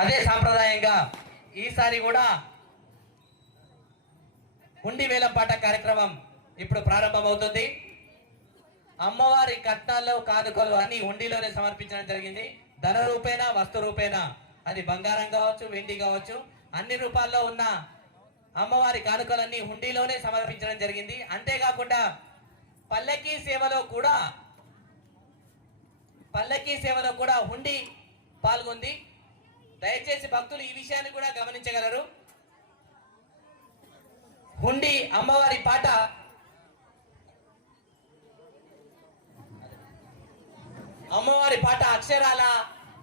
అదే సాంప్రదాయంగా ఈసారి కూడా హుండి వేలంపాట కార్యక్రమం ఇప్పుడు ప్రారంభమవుతుంది. అమ్మవారి కట్నాల్లో కానుకలు అన్ని హుండీలోనే సమర్పించడం జరిగింది. ధన రూపేణ వస్తు రూపేణ. అది బంగారం కావచ్చు వెండి కావచ్చు అన్ని రూపాల్లో ఉన్న అమ్మవారి కానుకలన్నీ హుండీలోనే సమర్పించడం జరిగింది. అంతేకాకుండా పల్లకీ సేవలో కూడా పల్లకీ సేవలో కూడా హుండీ పాల్గొంది. దయచేసి భక్తులు ఈ విషయాన్ని కూడా గమనించగలరు. హుండి అమ్మవారి పాట. అమ్మవారి పాట అక్షరాల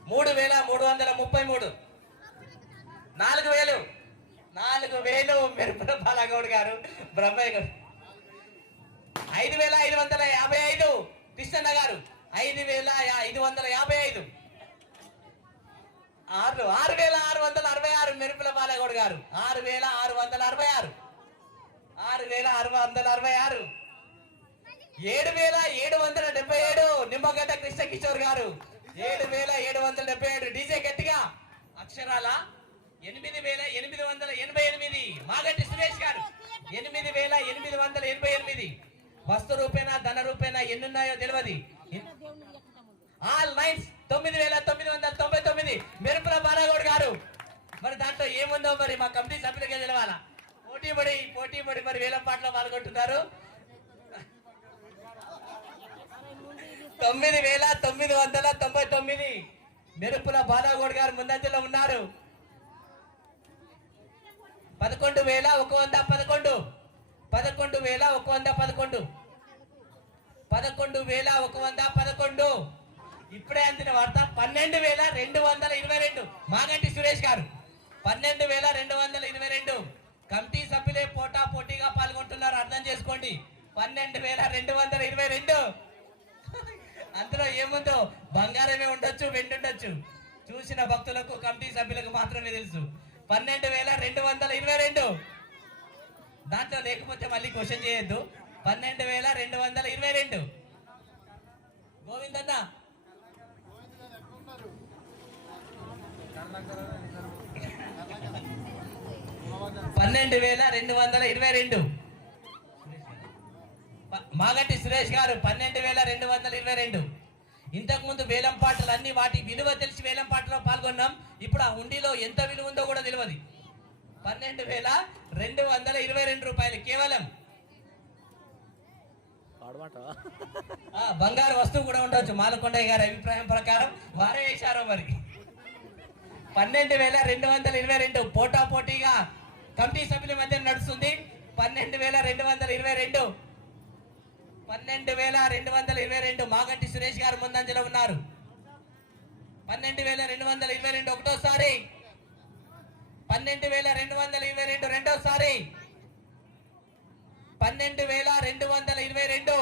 మూడు వేల మూడు వందల ముప్పై మూడు. నాలుగు వేలు. నాలుగు వేలు మెరుపుల బాలగౌడ్ గారు బ్రహ్మయ్య గారు. ఐదు వేల ఐదు వందల యాభై ఐదు. కృష్ణన్న గారు ఐదు వేల ఐదు వందల యాభై ఐదు. ఆరు ఆరు వేల ఆరు వందల అరవై ఆరు మెరుపుల బాలగౌడ్ గారు. ఆరు వేల ఆరు వందల అరవై ఆరు. ఆరు వేల ఆరు వందల అరవై ఆరు. ఏడు వేల ఏడు వందల డెబ్బై ఏడు నిమ్మగడ్డ కృష్ణ కిషోర్ గారు. ఏడు వేల ఏడు వందల డెబ్బై ఏడు డీజే గట్టిగా. అక్షరాల ఎనిమిది వేల ఎనిమిది వందల ఎనభై ఎనిమిది. మాగంటి సురేష్ గారు. ఎనిమిది వేల ఎనిమిది వందల ఎనభై ఎనిమిది. వస్తు రూపేణ ధన రూపేణ ఎన్నున్నాయో తెలియదు ఆల్ నైన్స్ తొమ్మిది వేల తొమ్మిది వందల తొంభై తొమ్మిది మెరుపుల బాలగౌడ్ గారు మరి దాంట్లో ఏముందో మరి మా కమిటీ సభ్యులకే తెలవాలా? పోటీ పడి పోటీ పడి మరి వేలం పాటలో పాల్గొంటున్నారు. తొమ్మిది వేల తొమ్మిది వందల తొంభై తొమ్మిది. మెరుపుల బాలాగోడ్ గారు ముందంజలో ఉన్నారు. పదకొండు వేల ఒక వంద పదకొండు. పదకొండు వేల ఒక వంద పదకొండు. పదకొండు వేల ఒక వంద పదకొండు. ఇప్పుడే అందిన వార్త పన్నెండు వేల రెండు వందల ఇరవై రెండు. మాగంటి సురేష్ గారు. పన్నెండు వేల రెండు వందల ఇరవై రెండు. కమిటీ సభ్యులే పోటా పోటీగా పాల్గొంటున్నారు. అర్థం చేసుకోండి. పన్నెండు వేల రెండు వందల ఇరవై రెండు. అందులో ఏముందో బంగారమే ఉండొచ్చు వెండి ఉండొచ్చు. చూసిన భక్తులకు కమిటీ సభ్యులకు మాత్రమే తెలుసు. పన్నెండు వేల రెండు వందల ఇరవై రెండు. దాంట్లో లేకపోతే మళ్ళీ క్వశ్చన్ చేయొద్దు. పన్నెండు వేల రెండు వందల ఇరవై రెండు. గోవిందన్న. పన్నెండు వేల రెండు వందల ఇరవై రెండు. మా- మాగంటి సురేష్ గారు పన్నెండు వేల రెండు వందల ఇరవై రెండు. ఇంతకు ముందు వేలం పాటలు అన్ని వాటి విలువ తెలిసి వేలం పాటలో పాల్గొన్నాం. ఇప్పుడు ఆ హుండీలో ఎంత విలువ ఉందో కూడా తెలియదు. పన్నెండు వేల రెండు వందల ఇరవై రెండు రూపాయలు కేవలం. బంగారు వస్తువు కూడా ఉండొచ్చు. మాలకొండయ్య గారి అభిప్రాయం ప్రకారం వారే వేశారో మరి. పన్నెండు వేల రెండు వందల ఇరవై రెండు పోటా పోటీగా కమిటీ సభ్యుల మధ్య నడుస్తుంది. పన్నెండు వేల రెండు వందల ఇరవై రెండు. పన్నెండు వేల రెండు వందల ఇరవై రెండు మాగంటి సురేష్ గారు ముందంజలో ఉన్నారు. పన్నెండు వేల రెండు వందల ఇరవై రెండు ఒకటోసారి. పన్నెండు వేల రెండు వందల ఇరవై రెండు రెండోసారి. పన్నెండు వేల రెండు వందల ఇరవై రెండు.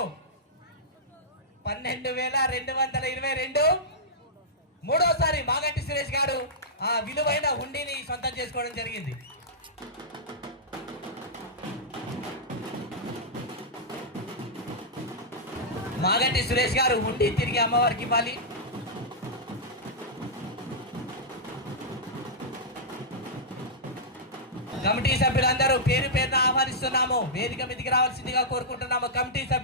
పన్నెండు వేల రెండు వందల ఇరవై రెండు. మూడోసారి మాగంటి సురేష్ గారు ఆ విలువైన హుండీని సొంతం చేసుకోవడం జరిగింది. మాగంటి సురేష్ గారు ఉండి తిరిగి అమ్మవారికి ఇవ్వాలి. కమిటీ సభ్యులందరూ పేరు పేరున ఆహ్వానిస్తున్నాము. వేదిక మీదకి రావాల్సిందిగా కోరుకుంటున్నాము. కమిటీ సభ్యులందరూ